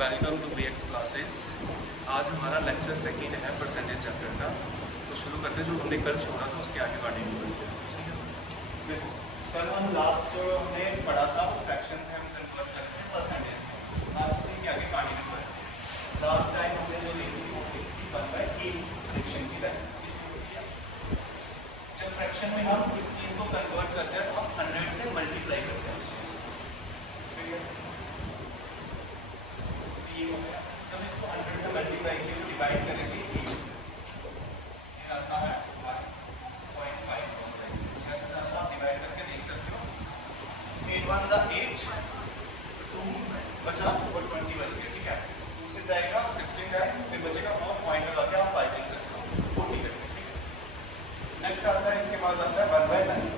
Welcome to BX classes. आज हमारा lecture second है परसेंटेज चैप्टर का। तो शुरू करते हैं, जो हमने कल छोड़ा था उसके आगे कंटिन्यू करते हैं। देखो, कल हम लास्ट जो हमने पढ़ा था फ्रैक्शन से हम कन्वर्ट करते हैं परसेंटेज में। आज उसी के आगे कंटिन्यू करते हैं। लास्ट टाइम हमने जो देखी वो देखी थी 1/8 फ्रैक्शन की वैल्यू। जब फ्रैक्शन में हम इस चीज़ को कन्वर्ट करते हैं तो हम 100 से मल्टीप्लाई करते हैं उस चीज़ को। ठीक है, ये हो गया। जब इसको 100 से मल्टीप्लाई किया तो डिवाइड करेंगे 8 से, ये आता है 0.5%। ऐसे जाता आप डिवाइड करके देख सकते हो। 8 1 जा 8, 2 बचा और 20 बच गया। ठीक है, 2 से जाएगा 16 टाइम, फिर बचेगा 4 पॉइंट लगा के आप 5 लिख सकते हो 40 करके। ठीक है, नेक्स्ट आता है, इसके बाद आता है 1/9।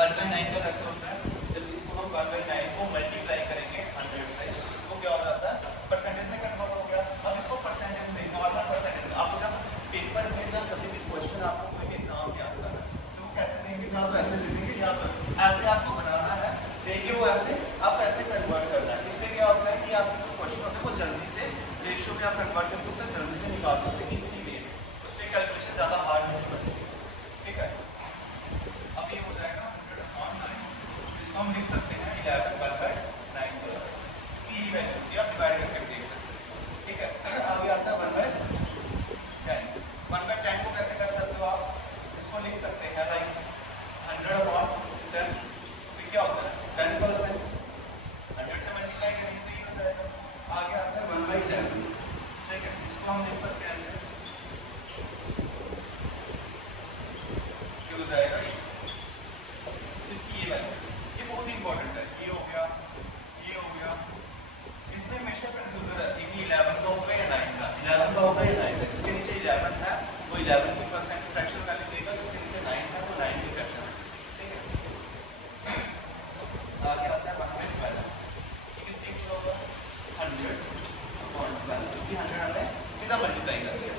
1/9 का कैसे होता है? जब इसको हम 1/9 को मल्टीप्लाई करेंगे 100 से तो क्या हो जाता है? परसेंटेज में कन्वर्ट हो गया। अब इसको परसेंटेज में, नॉर्मल परसेंटेज में, आपको जब पेपर में जब कभी भी क्वेश्चन आपको कोई भी एग्जाम में आता है तो कैसे देंगे? जहाँ तो ऐसे दे देंगे या तो ऐसे आपको बनाना है, देंगे वो ऐसे, आप ऐसे कन्वर्ट करना है। इससे क्या होता है कि आपके जो क्वेश्चन होते हैं वो जल्दी से रेशियो में आप कन्वर्ट करके उससे जल्दी से निकाल सकते हैं इजीली वे, उससे कैलकुलेशन ज़्यादा हार्ड नहीं बनती। ठीक है, अब ये हो जाएगा 100/9। इसको हम लिख सकते हैं 11/9%। इसकी यही वैल्यू होती है, आप डिवाइड करके देख सकते हैं। ठीक है, आगे आता है 1/10। 1/10 को कैसे कर सकते हो आप? इसको लिख सकते हैं लाइक 100/10, फिर क्या होता है 10%। 100 से मल्टीप्लाई करेंगे तो ये हो जाएगा। आगे आता है 1/11। ठीक है, इसको हम लिख सकते हैं ऐसे, ये हो जाएगा ये। इसकी ये वैल्यू, ये बहुत इंपॉर्टेंट है। ये हो गया, ये हो गया। इसमें हमेशा कंफ्यूजन रहती है कि 11 का होगा या 9 का, 11 का होगा या 9 का। जिसके नीचे 11 है वो 11 की परसेंट फ्रैक्शन वैल्यू देगा, जिसके नीचे 9 है वो 9 की फ्रैक्शन वैल्यू। ठीक है, आगे आता है 1/12। ठीक है, इसके इक्वल होगा 100/12, जो कि 100 हमें सीधा मल्टीप्लाई कर दिया।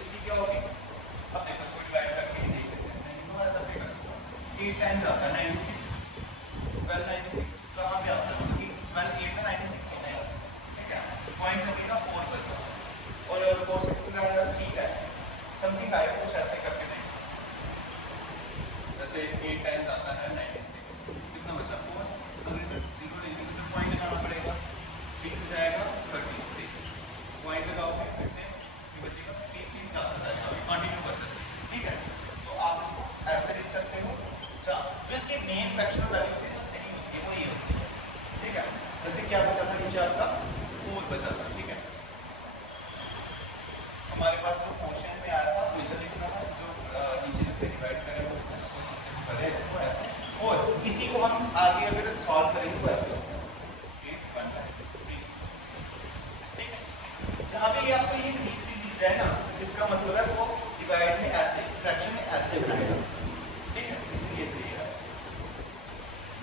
इसकी क्या होगी? अब देखो, इसको डिवाइड करके ही देख लेते हैं। नहीं तो मैं 10 से कर सकता हूँ। 8 टाइम्स आता है 96। 12 96 कहाँ पे आता है? मतलब कि 12 8 का 96 होना है। ठीक है, पॉइंट लगेगा 4 बचा और 4 से कितना आएगा? 3 है समथिंग आएगा, कुछ ऐसे करके नहीं। जैसे 8 टाइम्स आता है 96, कितना बचा? 4। अगर इधर 0 लेंगे तो पॉइंट लगाना पड़ेगा। 3 से जाएगा 36, पॉइंट लगाओगे फिर से बचेगा 3 3 जाता जाएगा, अभी कंटिन्यू कर सकते हैं। ठीक है, तो आप इसको ऐसे लिख सकते हो। जो इसकी मेन फ्रैक्शनल वैल्यू होती है, जो सही होती है वो ये होती है। ठीक है, जैसे क्या बचा था नीचे आपका? 4 बचा था। ठीक है, हमारे पास जो क्वेश्चन में आया था वो इधर लिखना था, जो नीचे जिससे डिवाइड करें वो जिससे भरे इसको ऐसे, और इसी को हम आगे अगर सॉल्व करेंगे तो ऐसे होगा 8/3। ठीक है, जहाँ पे आपको ये 3 दिख रहा है ना, इसका मतलब है वो डिवाइड में ऐसे, फ्रैक्शन में ऐसे बनाएगा। ठीक है, इसलिए तो ये है।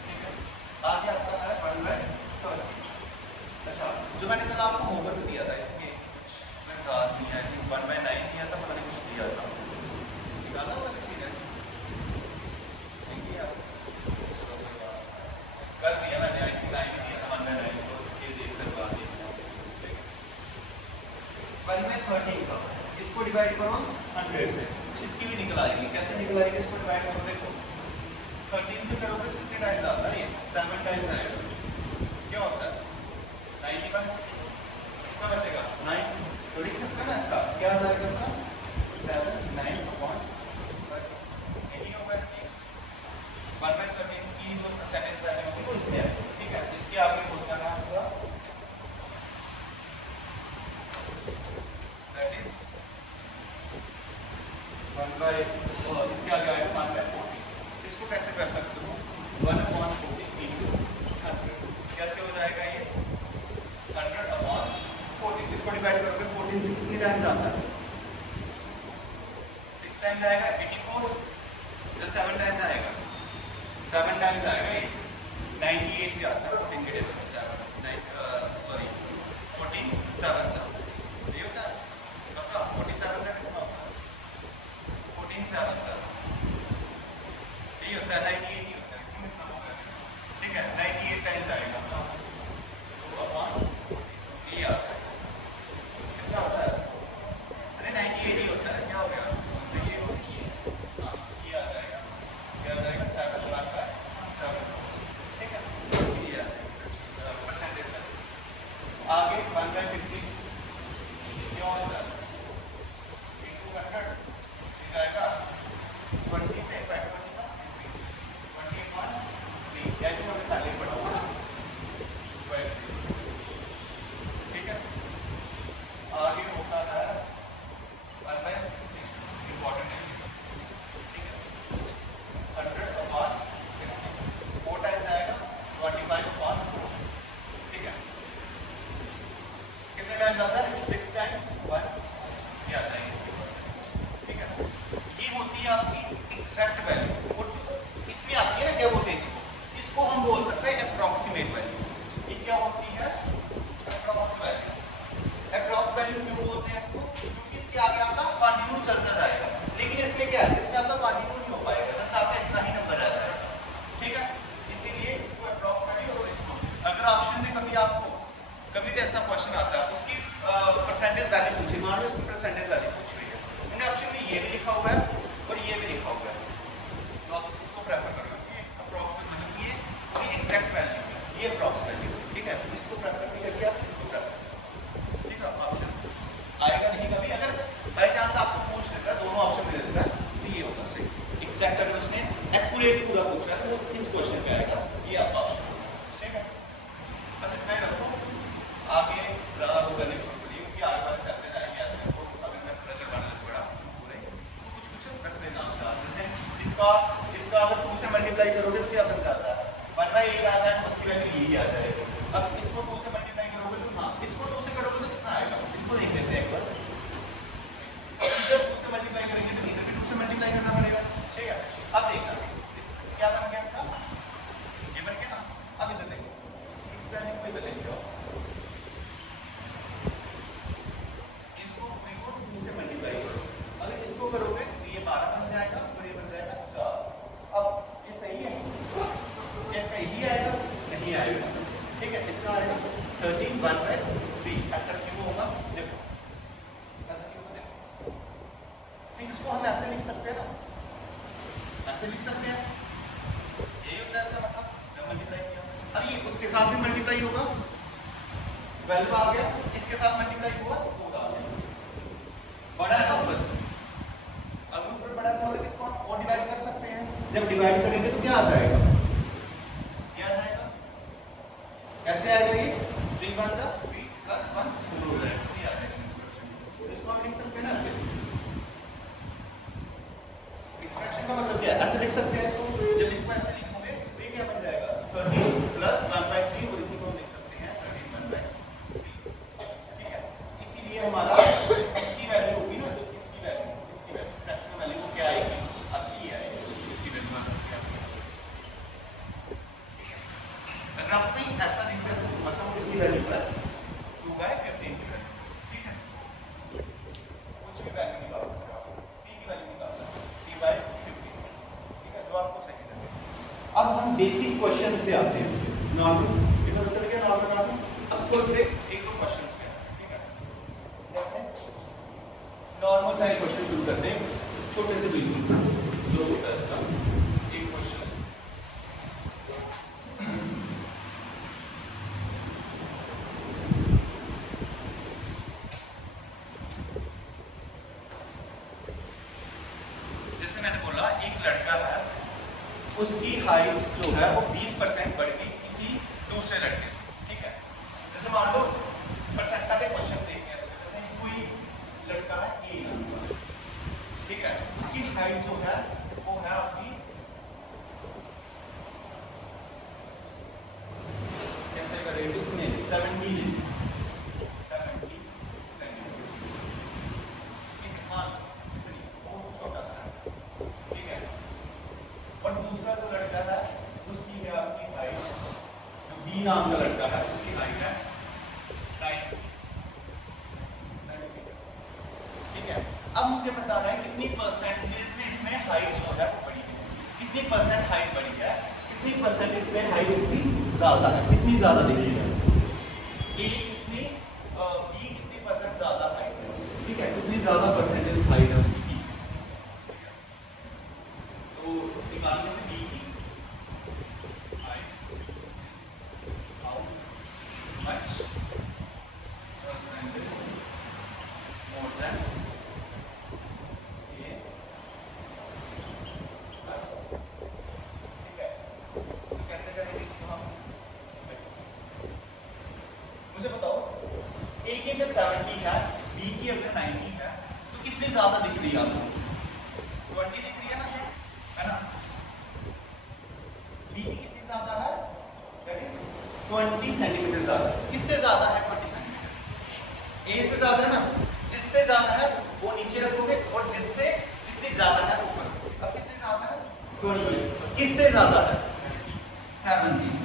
ठीक है, आगे आता है 1/30। अच्छा, जो मैंने कल आपको होमवर्क दिया था, इसमें कुछ मैं साथ नहीं आया कि 1/9 दिया था, मैंने कुछ दिया था, निकाला हुआ किसी ने? नहीं दिया? चलो कोई बात नहीं। कर दिया मैंने, आई थिंक 9 ही दिया था 1/9 को, ये देख कर बात ही। 1/13 का इसको डिवाइड करो 100 से, इसकी भी निकल आएगी। कैसे निकल आएगी? इसको डिवाइड करो, देखो 13 से करोगे तो कितने टाइम्स आता है? ये 7 टाइम्स आएगा। क्या होता है? 91। कितना बचेगा? 9। तो लिख सकते हो ना इसका, क्या आ जाएगा इसका? 7 9/5। यही होगा इसकी 1/13 की जो परसेंटेज वैल्यू होगी वो इसमें आएगी। ठीक है, इसके आगे होता है आपका दैट इज इसके आगे आएगा 1/40। इसको कैसे कर सकते हो? 1/40 इंटू 100 कैसे हो जाएगा? ये 100/40। इसको डिवाइड करोगे 14 से कितनी टाइम जाता है? 6 टाइम जाएगा 84, या 7 टाइम जाएगा? 7 टाइम जाएगा। ये 98 पे आता है 14 के टेबल में। 14 7 से ये होता है आपका 47 से कितना होता है? 14 7 से यही होता है, 98 ही होता है। क्यों इतना होगा? ठीक है, 98 टाइम्स आएगा तो अपॉन आगे 1/50 क्या होता है into 100 जाएगा 20 से इफेक्ट बनेगा 21 या जो हमने पहले पढ़ा हुआ ठीक है। आगे होता है 1/60 इम्पोर्टेंट है ठीक है 100/60 4 टाइम जाएगा 25/4 ठीक है। कितने टाइम जाता है 6 टाइम 1 ये आ जाएगी इसके परसेंट ठीक है। ये होती है आपकी एग्जैक्ट वैल्यू और जो इसमें आती है ना क्या बोलते हैं इसको हम बोल सकते हैं अप्रॉक्सीमेट वैल्यू। ये क्या होती है अप्रॉक्स वैल्यू। अप्रॉक्स वैल्यू क्यों बोलते हैं इसको क्योंकि इसके आगे आपका कंटिन्यू चलता जाएगा लेकिन इसमें क्या है इसमें आपका कंटिन्यू नहीं हो पाएगा जस्ट आपका इतना ही नंबर आ जाएगा ठीक है। इसीलिए इसको अप्रॉक्स वैल्यू और इसको अगर ऑप्शन में कभी भी ऐसा क्वेश्चन आता है उसकी परसेंटेज वैल्यू पूछी मान लो इसकी परसेंटेज वैल्यू पूछ रही है मैंने ऑप्शन में ये भी लिखा हुआ है और ये भी लिखा हुआ है तो आप इसको प्रेफर करना कि अप्रॉक्स मतलब ये एग्जैक्ट वैल्यू है ये अप्रॉक्स वैल्यू ठीक है। इसको प्रेफर नहीं करके आप इसको प्रेफर ठीक है। ऑप्शन आएगा नहीं कभी अगर बाई चांस आपको पूछ लेता है दोनों ऑप्शन दे देता है तो ये होगा सही एग्जैक्ट अगर उसने एक्यूरेट पूरा पूछा है तो इस क्वेश्चन पे आएगा ये आपका ऑप्शन ठीक है। बस इतना ही रखो आगे ज़्यादा वो करने की क्योंकि आगे बात चलते जाएंगे ऐसे तो अगर मैं पूरा करवाना पड़ा पूरे तो कुछ रख देना जैसे इसका अगर 2 से मल्टीप्लाई करोगे तो क्या बन जाता है 1/8 आ जाए उसकी वैल्यू यही आ जाएगी। अब इसको 2 से मल्टीप्लाई करोगे तो हाँ इसको 2 से करोगे तो कितना आएगा इसको देख लेते हैं एक बार इधर 2 से मल्टीप्लाई करेंगे तो इधर भी 2 से मल्टीप्लाई करना पड़ेगा ठीक है। अब देखना क्या बन गया इसका ये बन गया ना। अब इधर देखो इस वैल्यू को इधर लेके आओ इसको 2 से मल्टीप्लाई करो अगर इसको करोगे तो ये 12 बन जाएगा और ये बन जाएगा 4। अब ये सही है क्या इसका यही आएगा नहीं आएगा ठीक है। इसका आएगा 13/3 ऐसा क्यों होगा देखो ऐसा क्यों होगा देखो 6 को हम ऐसे लिख सकते हैं ना ऐसे लिख सकते हैं यही होता है इसका मतलब जब मल्टीप्लाई किया अब ये उसके साथ भी मल्टीप्लाई होगा 12 आ गया इसके साथ मल्टीप्लाई हुआ 4 आ गया बड़ा है ना ऊपर अगर ऊपर बड़ा है तो मतलब इसको हम और डिवाइड कर सकते हैं जब डिवाइड करेंगे तो क्या आ जाएगा क्या आ जाएगा कैसे आएगा ये 3 1 जा 3 + 1 4 हो जाएगा ये आ जाएगा एक्सप्रेशन। इसको हम लिख सकते हैं ना ऐसे एक्सप्रेशन का मतलब क्या है ऐसे लिख सकते हैं इसको जब इसको ऐसे लिखोगे तो ये क्या बन जाएगा 13 + 1/3 और इसी को हम लिख सकते हैं 13 1/3 ठीक है। इसीलिए हमारा इसकी वैल्यू होगी ना जो इसकी वैल्यू फ्रैक्शन वैल्यू वो क्या आएगी आपकी ये आएगी इसकी वैल्यू आ सकती है आपकी ठीक है। अगर आप कोई ऐसा लिखते हैं तो मतलब इसकी वैल्यू है 2/15 की वैल्यू ठीक है। कुछ भी वैल्यू निकाल सकते हो आप c की वैल्यू निकाल सकते हो 3/15 ठीक है जो आपको सही लगे। अब हम बेसिक क्वेश्चंस पे आते हैं इसके नॉर्मल ये तो चल गया नॉर्मल अब थोड़े एक दो क्वेश्चंस पे ठीक है। जैसे नॉर्मल टाइप क्वेश्चन शुरू करते हैं छोटे से बिल्कुल जो होता है इसका एक क्वेश्चन जैसे मैंने बोला एक लड़का है उसकी हाइट जो है वो 20% बढ़ गई किसी दूसरे लड़के से ठीक है। जैसे मान लो परसेंट का क्वेश्चन देखते हैं जैसे कोई लड़का है ए नाम का ठीक है उसकी हाइट जो है वो है आपकी कैसे करेंगे इसमें 70 छोटा सा ठीक है। और दूसरा जो लड़का है उसकी है आपकी हाइट जो बी नाम का लड़का है उसकी हाइट है 9 सेंटीमीटर ठीक है। अब मुझे बताना है कितनी परसेंटेज में इसमें हाइट जो है वो बढ़ी है कितनी परसेंट हाइट बढ़ी है कितनी परसेंटेज से हाइट इसकी ज्यादा है कितनी ज्यादा देखिएगा ए कितनी बी कितनी परसेंट ज्यादा हाइट है ठीक है कितनी ज्यादा परसेंटेज हाइट है उसकी बी तो निकालने में बी की height how much percentage more than is, ठीक है। तो कैसे करेंगे इसको हम? मुझे बताओ, ए की अगर 70 है, बी की अगर 90 है, तो कितनी ज्यादा दिख रही है आपको? 20 दिख रही है ना, है ना? बी की कितनी ज्यादा है? दैट इज 20 सेंटीमीटर ज्यादा। किससे ज्यादा है 20 सेंटीमीटर? ए से ज्यादा है ना। जिससे ज्यादा है वो नीचे रखोगे और जिससे जितनी ज्यादा है ऊपर रखोगे। अब कितनी ज्यादा है? 20। किससे ज्यादा है? 70 से।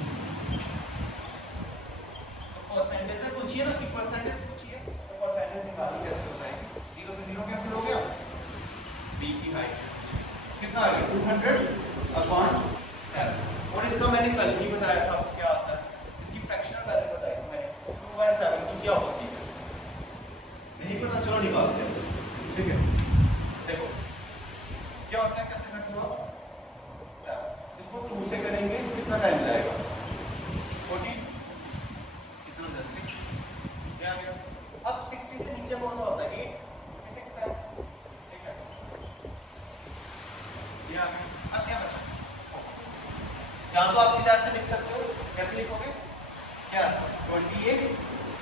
तो परसेंटेज में पूछिए ना, उसकी परसेंटेज पूछिए, तो परसेंटेज निकाली कैसे हो जाएगी? 0 से 0 कैंसिल हो गया। बी की हाइट कितना आ गया? 200/7। और इसका मैंने कल ही बताया था आपको क्या आता है, इसकी फ्रैक्शनल वैल्यू बताई थी मैंने। 2/7 की क्या होती है? नहीं पता, चलो निकालते हैं, ठीक है। देखो क्या होता है, कैसे करते हो आप? 7 इसको 2 से करेंगे तो कितना टाइम जाएगा? 14 कितना था? 6 ये आ गया। अब 60 से नीचे कौन सा होता है? 8 6 टाइम, ठीक है। ये आ गया। अब क्या बचा? जहाँ तो आप सीधा ऐसे लिख सकते हो, कैसे लिखोगे? क्या 28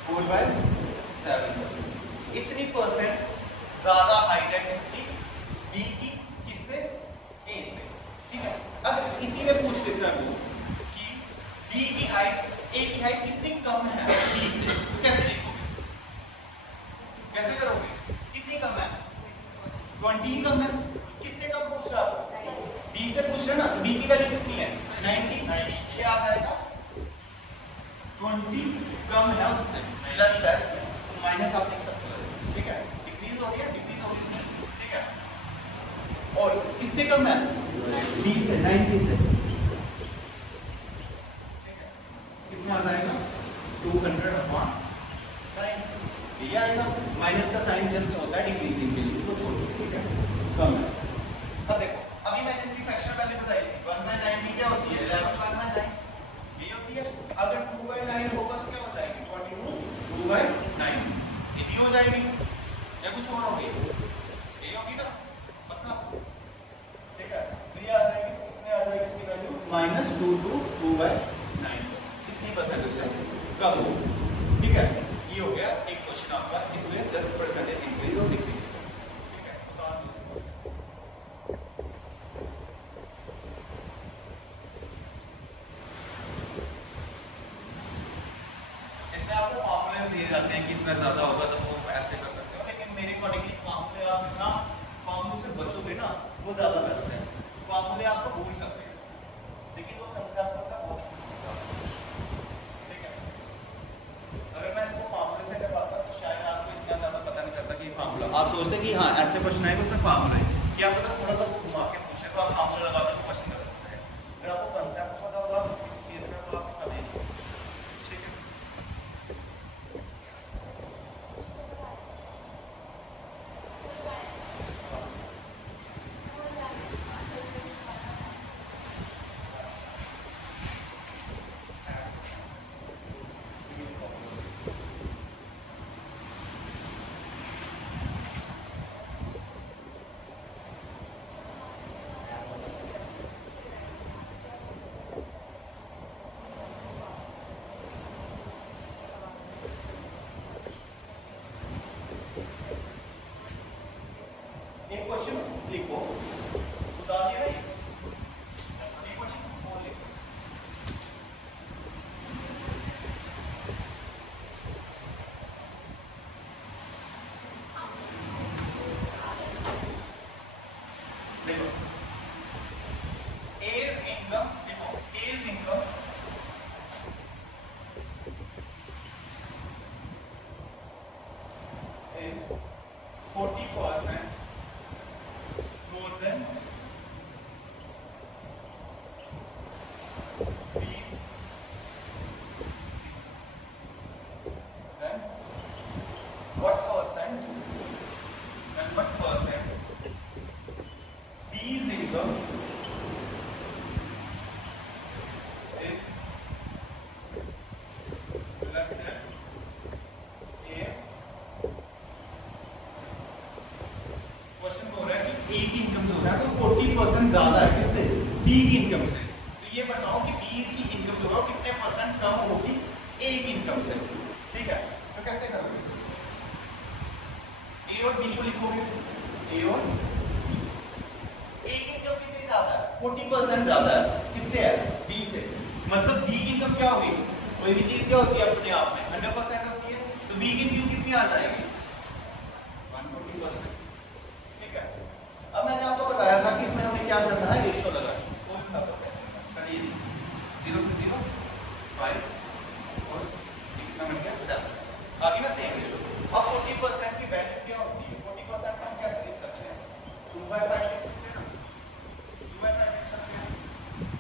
4/7%। इतनी परसेंट ज्यादा हाइट है किसकी? बी की। किससे? ए से, ठीक है। अगर इसी में पूछ लेता है वो कि बी की हाइट, ए की हाइट कितनी कम है बी से, तो कैसे लिखोगे? कैसे करोगे? कितनी कम है? 20 कम है। किससे कम पूछ रहा है? बी से पूछ रहे ना, तो बी की वैल्यू कितनी है? 90। क्या आ जाएगा? 20 कम है उससे, प्लस है, तो माइनस आप लिख सकते हो, ठीक है। डिक्रीज हो रही है, डिक्रीज हो रही है, ठीक है। और किससे कम है? बी से, 90 से, ठीक है। कितना आ जाएगा? 200/9। ये आएगा। माइनस का साइन जस्ट होता है डिक्रीजिंग के लिए, वो छोड़ दो, ठीक है। कम है। अब देखो, अभी मैंने इसकी फ्रैक्शनल वैल्यू बताई थी। 1/9 क्या होती है? 11/9 ये होती है। अगर 2/9 होगा तो क्या हो जाएगी? 22 2/9 ये भी हो जाएगी या कुछ और होगी? ये होगी ना, पक्का, ठीक है। तो ये आ जाएगी, कितने आ जाएगी इसकी वैल्यू? -2 to 2/9। कितनी परसेंट उससे कम हो, ठीक है। ये हो गया एक क्वेश्चन आपका, इसमें जस्ट परसेंटेज इंक्रीज और डिक्रीज, ठीक है। तो आप दूसरा आपको फॉर्मूले दिए जाते हैं कि इतना ज्यादा होगा तो वो ऐसे कर सकते हो, लेकिन मेरे अकॉर्डिंगली फॉर्मूले आप जितना फॉर्मूले से बचोगे ना वो ज्यादा बेस्ट है। फॉर्मूले आपको भूल सकते हैं, लेकिन वो कंसेप्ट होता है वो नहीं भूलता, ठीक है। अगर मैं इसको फॉर्मूले से करवाता तो शायद आपको इतना ज्यादा पता नहीं चलता कि फॉर्मूला, आप सोचते कि हाँ ऐसे क्वेश्चन आएगा उसमें फॉर्मूला है, क्या पता थोड़ा सा घुमा के पूछे तो आप फॉर्मूला लगा दो क्वेश्चन गलत हो जाएगा। अगर आपको कंसेप्ट पता होगा किसी चीज में तो आपको कभी नहीं, ठीक है। बी की इनकम से। तो ये बताओ कि बी की इनकम जो है कितने % कम होगी ए की इनकम से, ठीक है। तो कैसे करोगे, ए और बी को लिखोगे, ए और ए की इनकम कितनी ज्यादा है, 40% ज्यादा है, किससे है, बी से। मतलब बी की इनकम क्या होगी, कोई भी चीज क्या होती है अपने आप में 100% होती है, तो बी की इनकम कितनी आ जाएगी, 140%, ठीक है। अब मैंने आपको बताया था कि इसमें हमें क्या करना है, रेशियो लगाना। वो भी बताता हूं कैसे करना है। 0 से 0 5 और कितना मिल गया 7, आगे ना सेम रेशियो। अब 40% की वैल्यू क्या होती है, 40% को हम कैसे लिख सकते हैं, 2/5 लिख सकते हैं ना, 2/5 लिख सकते हैं।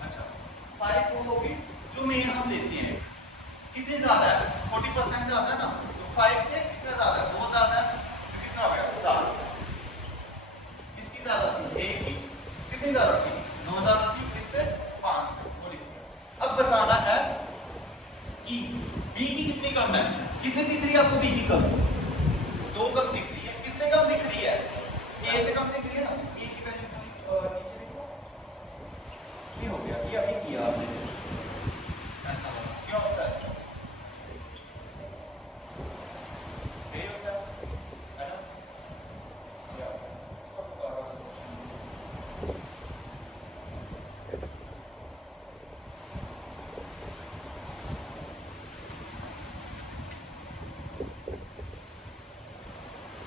अच्छा 5 वो होगी जो मेन हम लेते हैं, कितनी ज्यादा है, 40% ज्यादा है ना, तो 5 से कितना ज्यादा है, 2 ज्यादा है, तो कितना हो गया 7। इसकी ज्यादा थी, ए की कितनी ज्यादा थी, 2 ज्यादा थी, किससे 5 से, वो लिख दिया। अब बताना है कि बी की कितनी कम है, कितनी दिख रही है आपको बी की कम, 2 कम दिख रही है, किससे कम दिख रही है, ए से कम दिख रही है ना, ए की वैल्यू नीचे देखो, ये हो गया, ये अभी किया आपने, ऐसा होगा, क्या होता है इसका, यही होता है ना, या इसको और सॉल्यूशन।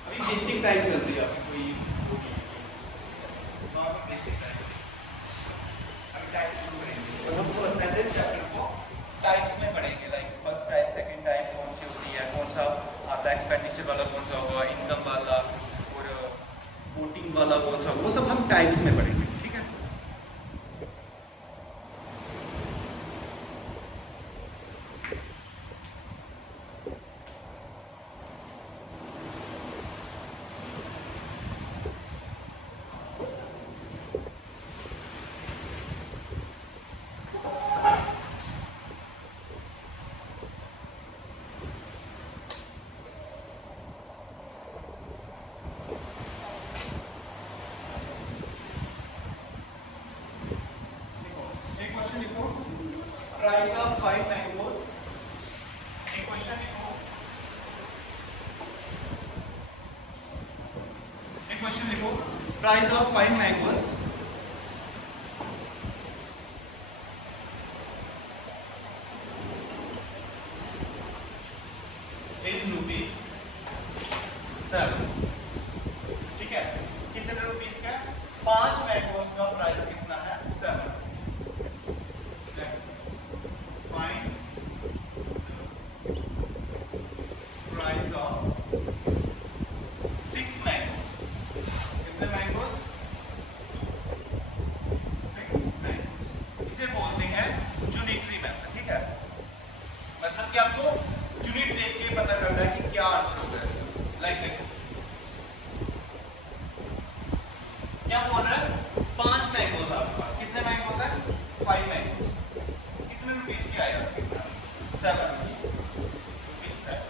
अभी बेसिक टाइप चल रही है आपकी कोई होगी, नॉर्मल बेसिक टाइप, अभी टाइप शुरू करेंगे। तो हम परसेंटेज चैप्टर को टाइप्स में पढ़ेंगे, like first type, second type कौन सी होती है, कौन सा आता है, एक्सपेंडिचर वाला कौन सा होगा, इनकम वाला और वोटिंग वाला कौन सा होगा, वो सब हम टाइप्स में पढ़ेंगे, ठीक है। एक क्वेश्चन लिखो, प्राइस ऑफ 5 मैंगोज, एक क्वेश्चन लिखो, एक क्वेश्चन लिखो, प्राइस ऑफ 5 मैंगोज इज ₹7, ठीक है। कितने रुपीस का, 5 मैंगोज का प्राइस कितना है, 7। फाइंड प्राइस ऑफ 6 मैंगोज, कितने मैंगोज, 6 मैंगोज। इसे बोलते हैं यूनिटरी मेथड, ठीक है। मतलब कि आपको यूनिट देख के पता करना है कि क्या आंसर होगा इसका। लाइक देखो क्या बोल रहा है, 5 मैंगोज आपके पास, कितने मैंगोज है, 5 मैंगोज, कितने रुपीस की आएगा, 7 रुपीस 7।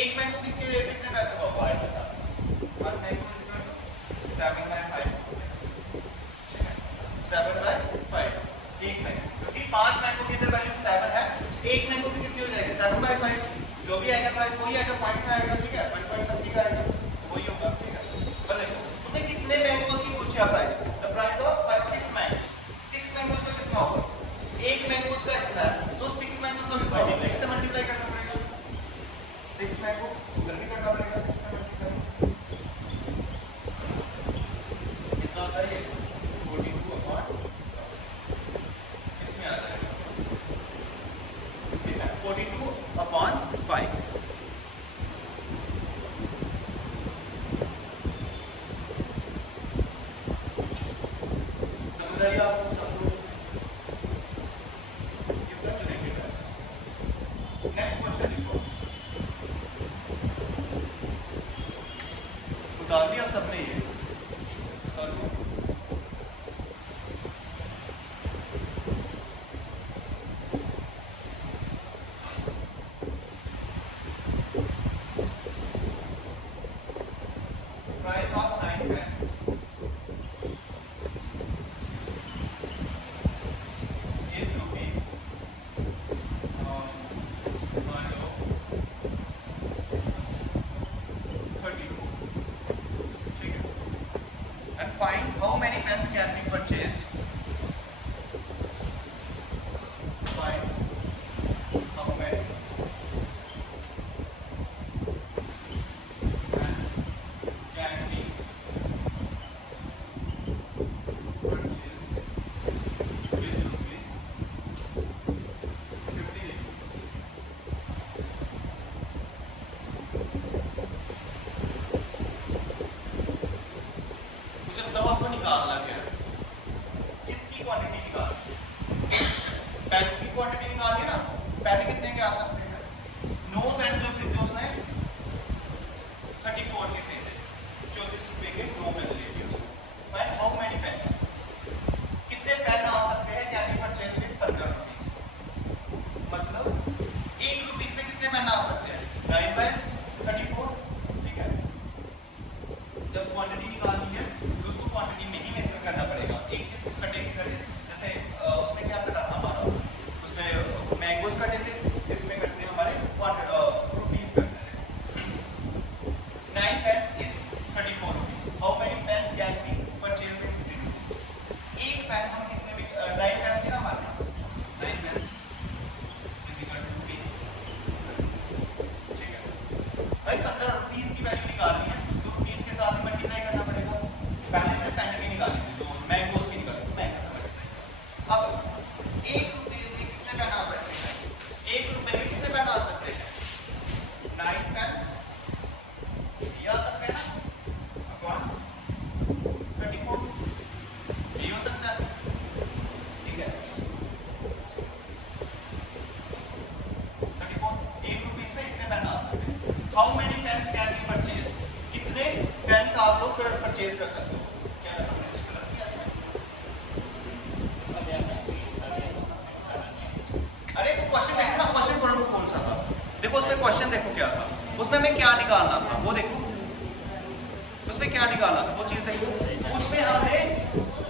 एक मैंगो किसके कितने पैसे का होगा, 1 मैंगो इज इक्वल टू 7/5, ठीक है, 7/5 एक मैंगो, क्योंकि 5 मैंगो की इधर वैल्यू 7 है, एक मैंगो की कितनी हो जाएगी, 7/5, जो भी आएगा प्राइस वही आएगा, पॉइंट्स में आएगा, ठीक है, 1 समथिंग आएगा, तो वही होगा, ठीक है। बताइए उसने कितने मैंगोज की पूछा price, the price of 6 mango, 6 mangoes का कितना होगा, एक मैंगोज का इतना है, तो 6 मैंगोज का कितना होगा, 6 से मल्टीप्लाई करना पड़ेगा, 6 मैंगो उधर भी करना पड़ेगा, 6 से मल्टीप्लाई कितना होता है, ये 42/, इसमें आ जाएगा, ठीक है, 42/5। समझ आइए आपको सबको, ये तो यूनिट है। नेक्स्ट क्वेश्चन लिखो, उतार दिया सबने, ये उतार दो। Price of 9 pens, many pens can be purchased? Find how many pens can be purchased with rupees 50. मुझे तब आपको निकालना क्या है? किसकी क्वांटिटी निकालनी? पेन्स की क्वांटिटी निकालनी ना। पेन कितने के आ सकते हैं? 9 पेन जो खरीदे उसने 34 के खरीदे, 34 रुपए के 9 पेन ले लिए उसने। फाइंड हाउ मेनी पेन्स, कितने पेन आ सकते हैं can be purchase with 15 rupees. मतलब 1 रुपीस में कितने पेन आ सकते हैं? 9 बाय 34। ठीक है, जब क्वांटिटी निकालनी है तो उसको क्वांटिटी में ही मेजर करना पड़ेगा। एक चीज कटेगी, दैट इज जैसे उसमें क्या कटा था हमारा, उसमें मैंगोज कटे थे, इसमें कटते हमारे रुपीस कटते थे। 9 pens is 34 rupees. How many pens can be purchase with 50 rupees? एक पेन हम कितने में 9 पेन थे ना हमारे पास, 9 pens is equal to rupees. ठीक है भाई, 15 रुपीस की वैल्यू निकालनी है तो रुपीस के साथ मल्टीप्लाई करना पड़ेगा। पहले मैंने पेन की निकाली थी, जो मैंगोज की निकाली थी, मैंगो से मल्टीप्लाई। अब 1 रुपये में कितने पेन आ सकते हैं? 1 रुपये में कितने पेन आ सकते हैं? 9 पेन ये आ सकते हैं ना, अपॉन 34 ये हो सकता है। ठीक है, 34 1 रुपीस में कितने पेन आ सकते हैं? How many pens can be purchase? कितने पेन्स आप लोग परचेज कर सकते हो? क्या हमने मुश्किल लगती है इसमें? अरे वो क्वेश्चन देखो ना, क्वेश्चन पढ़ो वो कौन सा था। देखो उसमें क्वेश्चन देखो क्या था, उसमें हमें क्या निकालना था वो देखो, उसमें क्या निकालना था वो चीज देखो। उसमें हमने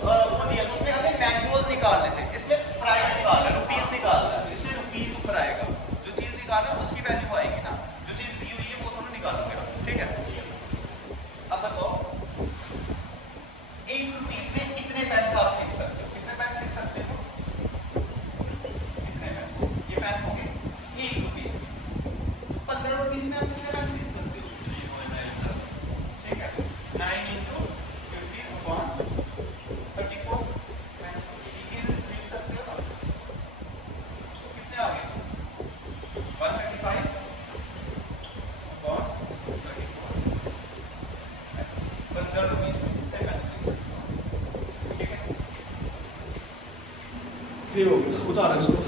वो दिया, उसमें हमें मैंगोज निकालने थे, इसमें प्राइस निकालना है, रुपीस निकालना है, इसमें रुपीस ऊपर आएगा। जो चीज निकालना है उसकी वैल्यू आएगी ना, जो चीज दी हुई है वो हम निकालोगे। ठीक है, अब बताओ 1 रुपीस में कितने पेन आप खरीद सकते हो? कितने पेन खरीद सकते हो? कितने पेन? ये पेन हो गए 1 रुपीस के। 15 रुपीस में आप कितने पेन खरीद सकते हो? ठीक है, 9 into 50 upon 34 पेन खरीद सकते हो ना। कितने आ गए? 135 upon 34। 15 रुपीस में कितने पेन खरीद सकते हो? ठीक है, ये हो गया, उतारो इसको।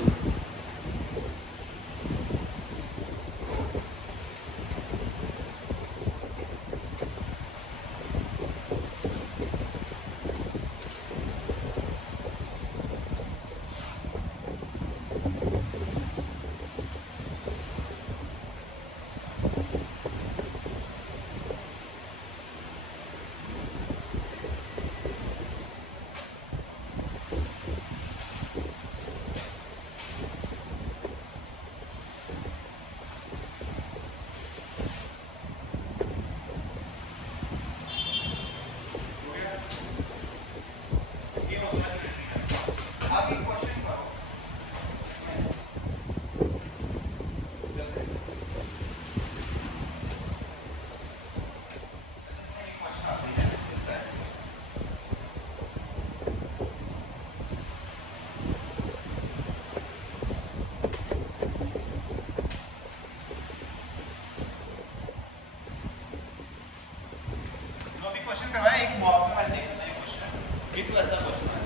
क्वेश्चन करवाया एक मॉक में, मैं देखता है क्वेश्चन, ये तो ऐसा क्वेश्चन है,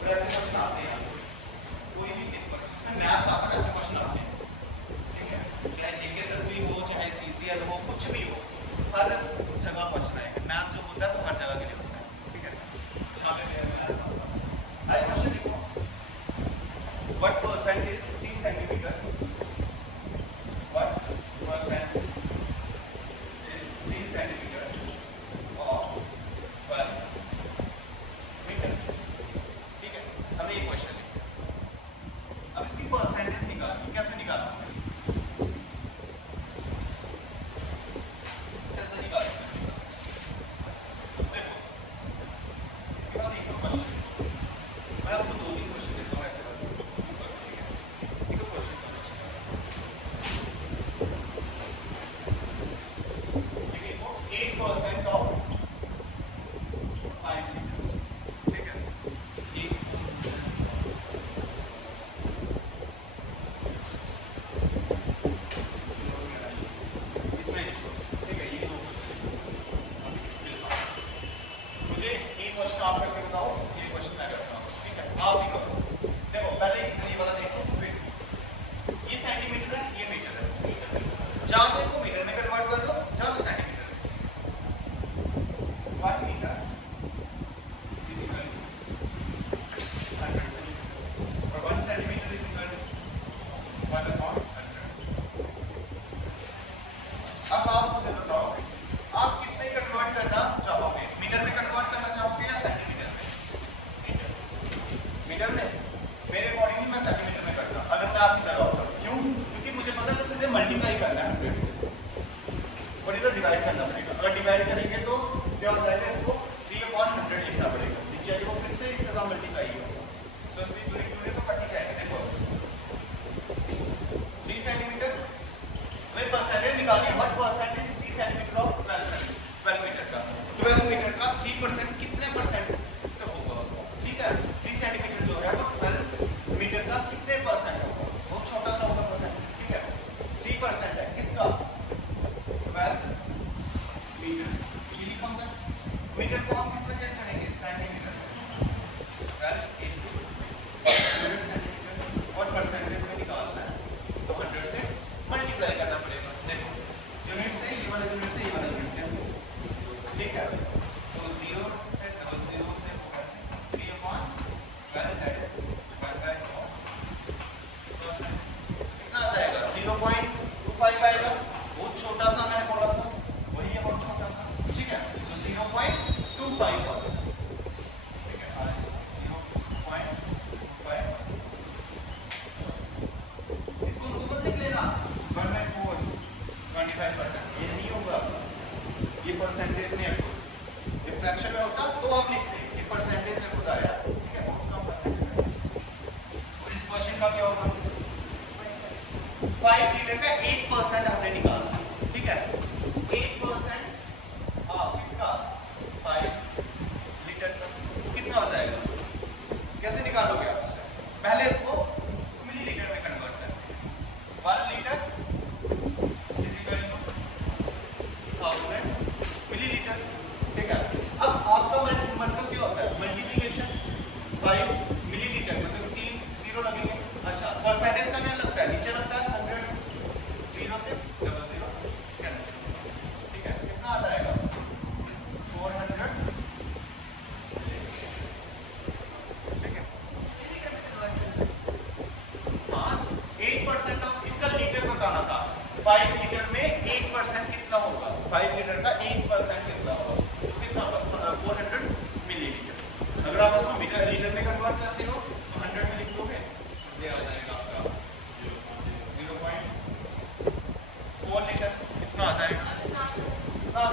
फिर ऐसे क्वेश्चन आते हैं कोई भी पेपर जिसमें मैथ्स आता है, ऐसे क्वेश्चन आते हैं। ठीक है, चाहे जेकेएसएसबी हो, चाहे सीसीएल हो, कुछ भी हो, हर जगह क्वेश्चन आएगा। मैथ्स जो होता है वो हर जगह के लिए होता है। ठीक है, जहाँ पे मैथ्स आता है। आइए क्वेश्चन देखो, what percent is 3 centimetre? What percent is 3 centimeter of 1 meter? ठीक है, हमें ये क्वेश्चन है, अब इसकी परसेंटेज निकालनी, कैसे निकालना है? और इधर डिवाइड करना पड़ेगा। अगर डिवाइड करेंगे तो क्या हो जाएगा, इसको 3/100 लिखना पड़ेगा, नीचे को फिर से इसके साथ मल्टीप्लाई होगा। तो इसलिए चुने क्यों तो कट ही जाएगा। देखो 3 सेंटीमीटर वही परसेंटेज निकालिए, what percentage 3 centimetre of 12 metre का, 12 मीटर का 3% कितने परसेंट होगा उसका, ठीक है। 3 सेंटीमीटर जो है वो 12 मीटर का कितने परसेंट होगा, बहुत छोटा सा होगा परसेंट, ठीक है। 3% है किसका, 12 मीटर, ये लिखूंगा। मीटर को हम किस वजह से करेंगे, सेंटीमीटर, 12 into 100 सेंटीमीटर, और परसेंटेज में निकालना है तो 100 से मल्टीप्लाई करना पड़ेगा। देखो यूनिट से ये वाला यूनिट से ये वाला यूनिट कैंसिल, ठीक है। तो 0 से 00 से कैंसिल, 3/12 दैट इज 1/4%। कितना आ जाएगा, 0.25 आएगा। बहुत छोटा सा मैंने बोला था, वही है, बहुत छोटा था, ठीक है। तो 0.25%, ठीक है। 0.25, इसको ऊपर लिख लेना 1/4, 25%। ये नहीं होगा, ये परसेंटेज में है, ये फ्रैक्शन में होता तो हम लिखते, ये परसेंटेज में खुद आया, ठीक है, बहुत कम परसेंटेज। और इस क्वेश्चन का क्या होगा, 5 लीटर का 8% हमने निकालना, ठीक है। 8% आप इसका 5 लीटर का कितना हो जाएगा, कैसे निकालोगे आप इसे, पहले इसको मिलीलीटर में कन्वर्ट करते हैं। 1 litre is equal to 1000 millilitre, ठीक है। अब आपका मतलब क्या होता है, मल्टीप्लिकेशन 5 मिलीलीटर मतलब 3 जीरो लगेंगे। अच्छा, परसेंटेज का क्या लगता है, नीचे लगता है 100, 0 से 00 कैंसिल, ठीक है। कितना आ जाएगा, 400, ठीक है। हाँ 8% ऑफ इसका लीटर बताना था, 5 लीटर में 8% कितना होगा, 5 लीटर का 8% कितना होगा, तो कितना होगा 400 मिलीलीटर। अगर आप इसको मीटर लीटर में कन्वर्ट करते हो तो 100 में लिख दोगे, ये आ जाएगा आपका 0.4 लीटर, कितना आ जाएगा। हाँ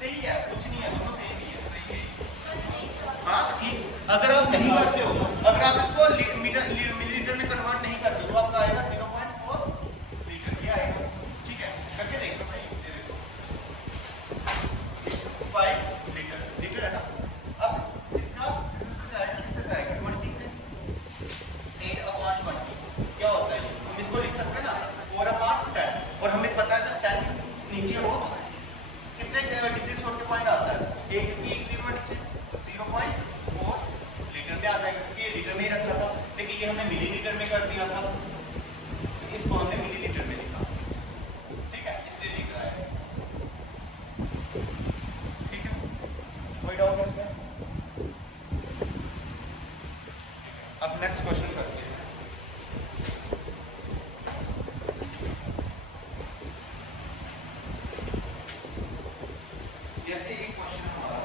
सही है, कुछ नहीं है, दोनों सही नहीं है, सही है। हाँ ठीक, अगर आप नहीं करते हो, अगर आप इसको मीटर मिलीलीटर में कन्वर्ट नहीं करते तो आपका आएगा 0.4 लीटर, ये आएगा, ठीक है। करके देखो भाई, ये देखो 5 लीटर, लीटर है ना। अब इसका किससे जाएगा, किससे जाएगा, 20 से, 8/20 क्या होता है, हम इसको लिख सकते हैं ना 4/10, और हमें पता है जब 10 नीचे हो तो कितने डिजिट छोड़ के पॉइंट आता है, एक की 1 0 नीचे, 0.4 लीटर में आ जाएगा, क्योंकि ये लीटर में ही रखा था, लेकिन ये हमने मिलीलीटर में कर दिया था, तो इसको हमने मिलीलीटर में लिखा, ठीक है, इसलिए लिख रहा है, ठीक है। कोई डाउट है इसमें। अब नेक्स्ट क्वेश्चन करते हैं। जैसे एक क्वेश्चन हमारा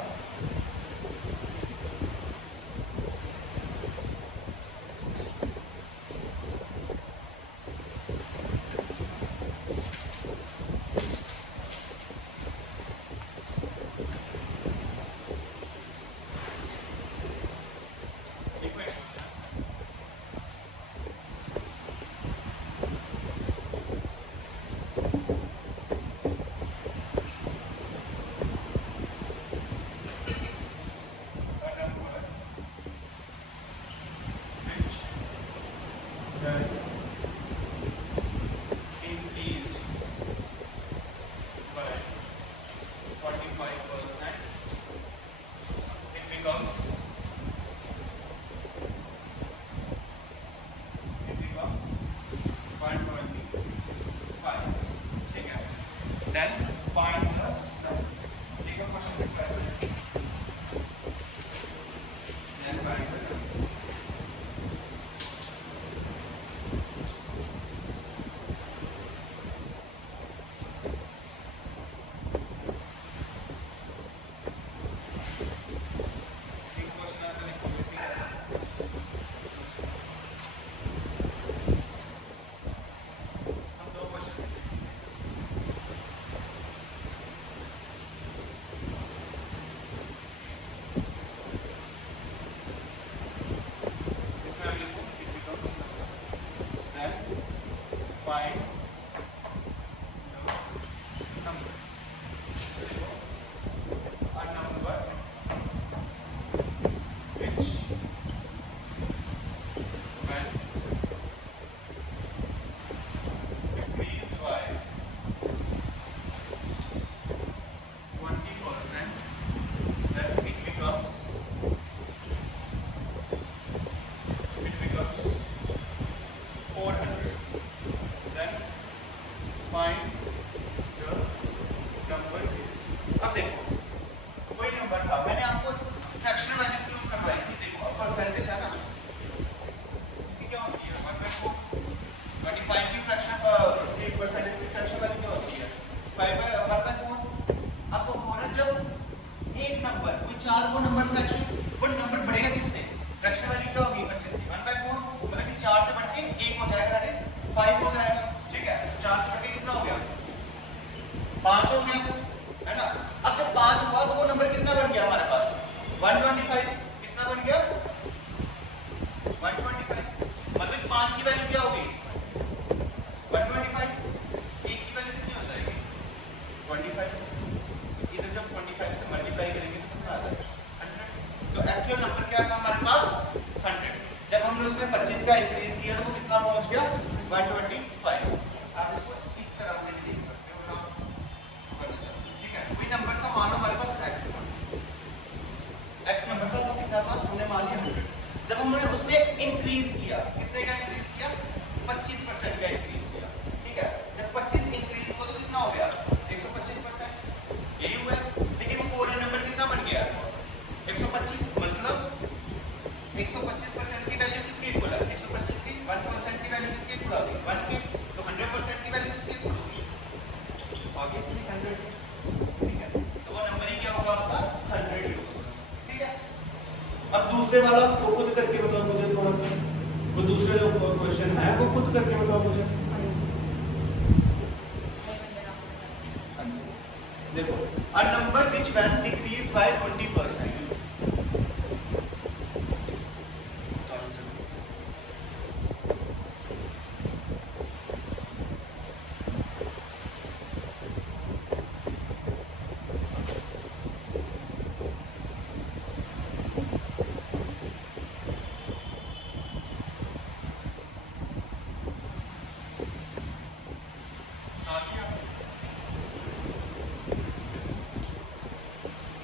increased by 45%, it becomes 125, ठीक है। Then find the sum, ठीक है, क्वेश्चन में कैसे, then find the 1/4। अब वो हो रहा है जब एक नंबर कोई 4 को नंबर था एक्चुअली, वो नंबर बढ़ेगा किससे? फ्रैक्शनल वैल्यू क्या होगी 25 की 1/4, मतलब कि 4 से बढ़ के 1 हो जाएगा, दैट इज 5 हो जाएगा। ठीक है, 4 से बढ़ के कितना हो गया? 5 हो गया, है ना। अब जब 5 हुआ तो वो नंबर कितना बन गया हमारे पास? 125। कितना बन गया? 125। मतलब 5 की वैल्यू क्या होगी? 125। 1 की वैल्यू कितनी हो जाएगी? 25। इधर जब 25 से मल्टीप्लाई करेंगे तो कितना आ जाएगा? 100। तो एक्चुअल नंबर क्या था हमारे पास? 100। जब हमने उसमें 25 का इंक्रीज किया तो वो कितना पहुंच गया? 125। आप इसको इस तरह से भी देख सकते हो अगर आप करना चाहते हो। ठीक है, कोई नंबर था, मान लो हमारे पास x था, x नंबर था, तो कितना था? हमने मान लिया 100। जब हमने उसमें इंक्रीज किया, कितने का इंक्रीज किया? 25% का इंक्रीज किया। ठीक है, जब 25 इंक्रीज हुआ तो कितना हो गया? 125%। यही हुआ है, लेकिन वो पूरा नंबर कितना बन गया? 125। मतलब 125% की वैल्यू किसके इक्वल है? 125 की 1% की वैल्यू किसके इक्वल होगी? 1 की। तो 100% की वैल्यू किसके इक्वल होगी? ऑब्वियसली 100। ठीक है, तो वो नंबर ही क्या होगा आपका? 100 ही होगा। ठीक है, अब दूसरे वाला वो खुद करके बताओ मुझे थोड़ा सा, वो दूसरे जो क्वेश्चन है वो खुद करके बताओ मुझे। देखो, a number which when decreased by 20%,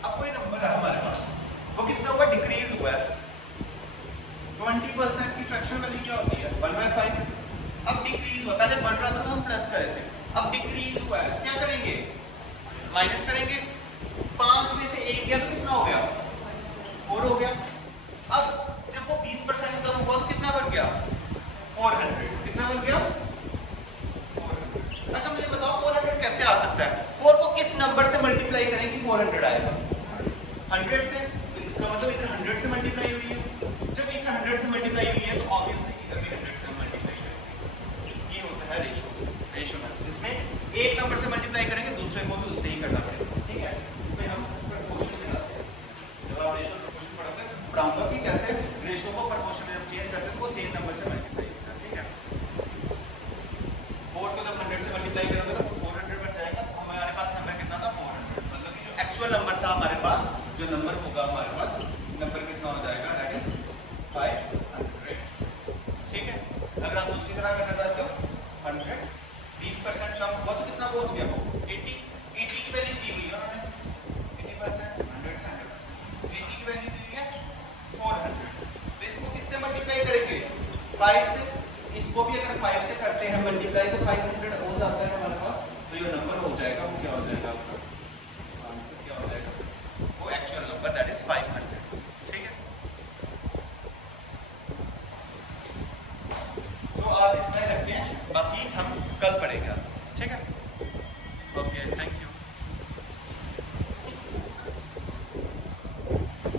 अब कोई नंबर है हमारे पास, वो कितना हुआ? डिक्रीज हुआ है। 20% की फ्रैक्शन वैल्यू क्या होती है? 1/5। अब डिक्रीज हुआ, पहले बढ़ रहा था तो हम प्लस कर रहे थे, अब डिक्रीज हुआ है, क्या करेंगे? माइनस करेंगे। 5 में से 1 गया तो कितना हो गया? 4 हो गया। अब जब वो 20% कम हुआ तो कितना बन गया? 400। कितना बन गया? 400। अच्छा मुझे बताओ 400 कैसे आ सकता है? 4 को किस नंबर से मल्टीप्लाई करें कि 400 आएगा? 100 से। तो इसका मतलब इधर 100 से मल्टीप्लाई हुई है। जब इधर 100 से मल्टीप्लाई हुई है तो ऑब्वियसली इधर भी 100 से मल्टीप्लाई करेंगे। ये होता है रेशियो मेथड, जिसमें एक नंबर से मल्टीप्लाई करेंगे, दूसरे को भी उससे ही करना पड़ेगा। ठीक है, इसमें हम प्रोपोर्शन लगाते हैं। जब आप रेशियो प्रोपोर्शन पढ़ोगे पढ़ाऊंगा कि कैसे रेशियो को प्रोपोर्शन में जब चेंज करते हैं तो वो सेम नंबर से मल्टीप्लाई करता है। ठीक है, 4 को जब 100 से मल्टीप्लाई करोगे तो 400 बन जाएगा। तो हमारे पास नंबर कितना था? 400। मतलब कि जो एक्चुअल नंबर था हमारे पास, जो नंबर होगा हमारे पास, नंबर कितना हो जाएगा? That is 500। ठीक है, अगर आप दूसरी तरह करना चाहते हो 100 20% कम हुआ तो कितना पहुंच गया? वो 80 की वैल्यू दी हुई है उन्होंने 80%, 100 से 100%। 80 की वैल्यू दी हुई है 400। तो इसको किससे मल्टीप्लाई करेंगे? 5 से। इसको भी अगर 5 से करते हैं मल्टीप्लाई तो 500 हो जाता है हमारे पास। तो ये नंबर हो जाएगा, वो क्या हो जाएगा?